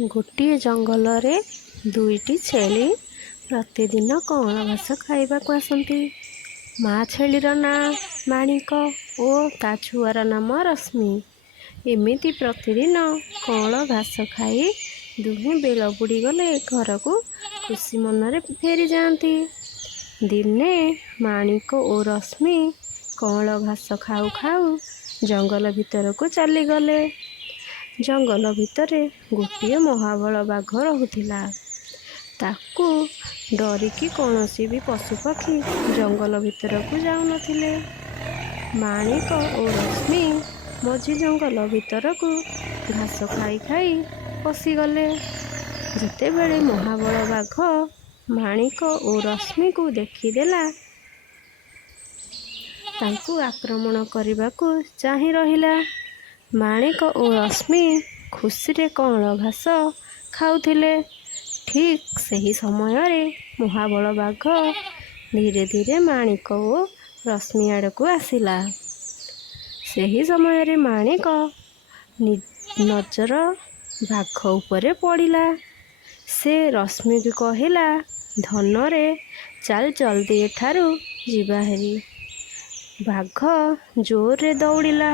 ଗୋଟିଏ ଜଙ୍ଗଲରେ ଦୁଇଟି ଛେଳି ପ୍ରତିଦିନ କଅଁଳ ଘାସ ଖାଇବାକୁ ଆସନ୍ତି। ମା ଛେଳିର ନାଁ ମାଣିକ ଓ ତା ଛୁଆର ନାମ ରଶ୍ମି। ଏମିତି ପ୍ରତିଦିନ କଅଁଳ ଘାସ ଖାଇ ଦୁହେଁ ବେଳ ବୁଡ଼ିଗଲେ ଘରକୁ ଖୁସି ମନରେ ଫେରିଯାଆନ୍ତି। ଦିନେ ମାଣିକ ଓ ରଶ୍ମି କଅଁଳ ଘାସ ଖାଉ ଖାଉ ଜଙ୍ଗଲ ଭିତରକୁ ଚାଲିଗଲେ। ଜଙ୍ଗଲ ଭିତରେ ଗୋଟିଏ ମହାବଳ ବାଘ ରହୁଥିଲା। ତାକୁ ଡରିକି କୌଣସି ବି ପଶୁପକ୍ଷୀ ଜଙ୍ଗଲ ଭିତରକୁ ଯାଉନଥିଲେ। ମାଣିକ ଓ ରଶ୍ମି ମଝି ଜଙ୍ଗଲ ଭିତରକୁ ଘାସ ଖାଇ ଖାଇ ପଶିଗଲେ। ଯେତେବେଳେ ମହାବଳ ବାଘ ମାଣିକ ଓ ରଶ୍ମିକୁ ଦେଖିଦେଲା, ତାଙ୍କୁ ଆକ୍ରମଣ କରିବାକୁ ଚାହିଁ ରହିଲା। ମାଣିକ ଓ ରଶ୍ମି ଖୁସିରେ କଅଁଳ ଘାସ ଖାଉଥିଲେ। ଠିକ୍ ସେହି ସମୟରେ ମହାବଳ ବାଘ ଧୀରେ ଧୀରେ ମାଣିକ ଓ ରଶ୍ମି ଆଡ଼କୁ ଆସିଲା। ସେହି ସମୟରେ ମାଣିକ ନଜର ବାଘ ଉପରେ ପଡ଼ିଲା। ସେ ରଶ୍ମିକୁ କହିଲା, ଧନରେ ଚାଲ ଜଲ୍ଦି ଏଠାରୁ ଯିବା ହେରି। ବାଘ ଜୋରରେ ଦୌଡ଼ିଲା।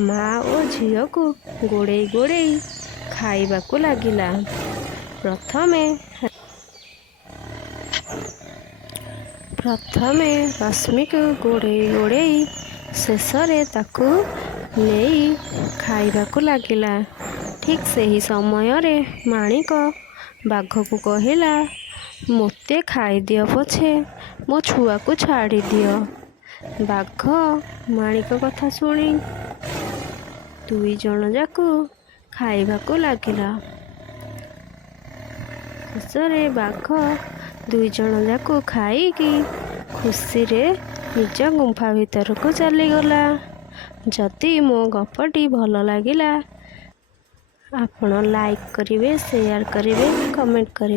ମା ଓ ଝିଅକୁ ଗୋଡ଼େଇ ଗୋଡ଼େଇ ଖାଇବାକୁ ଲାଗିଲା। ପ୍ରଥମେ ରଶ୍ମିକୁ ଗୋଡ଼େଇ ଗୋଡ଼େଇ ଶେଷରେ ତାକୁ ନେଇ ଖାଇବାକୁ ଲାଗିଲା। ଠିକ୍ ସେହି ସମୟରେ ମାଣିକ ବାଘକୁ କହିଲା, ମୋତେ ଖାଇଦିଅ ପଛେ ମୋ ଛୁଆକୁ ଛାଡ଼ିଦିଅ। ବାଘ ମାଣିକ କଥା ଶୁଣି ଦୁଇ ଜଣ ଯାକ ଖାଇବାକୁ ଲାଗିଲା। ଶେଷରେ ବାଘ ଦୁଇ ଜଣ ଯାକ ଖାଇକି ଖୁସିରେ ନିଜ ଗୁମ୍ଫା ଭିତରକୁ ଚାଲିଗଲା। ଯଦି ମୋ ଗପଟି ଭଲ ଲାଗିଲା, ଆପଣ ଲାଇକ୍ କରିବେ, ସେୟାର କରିବେ, କମେଣ୍ଟ କରିବେ।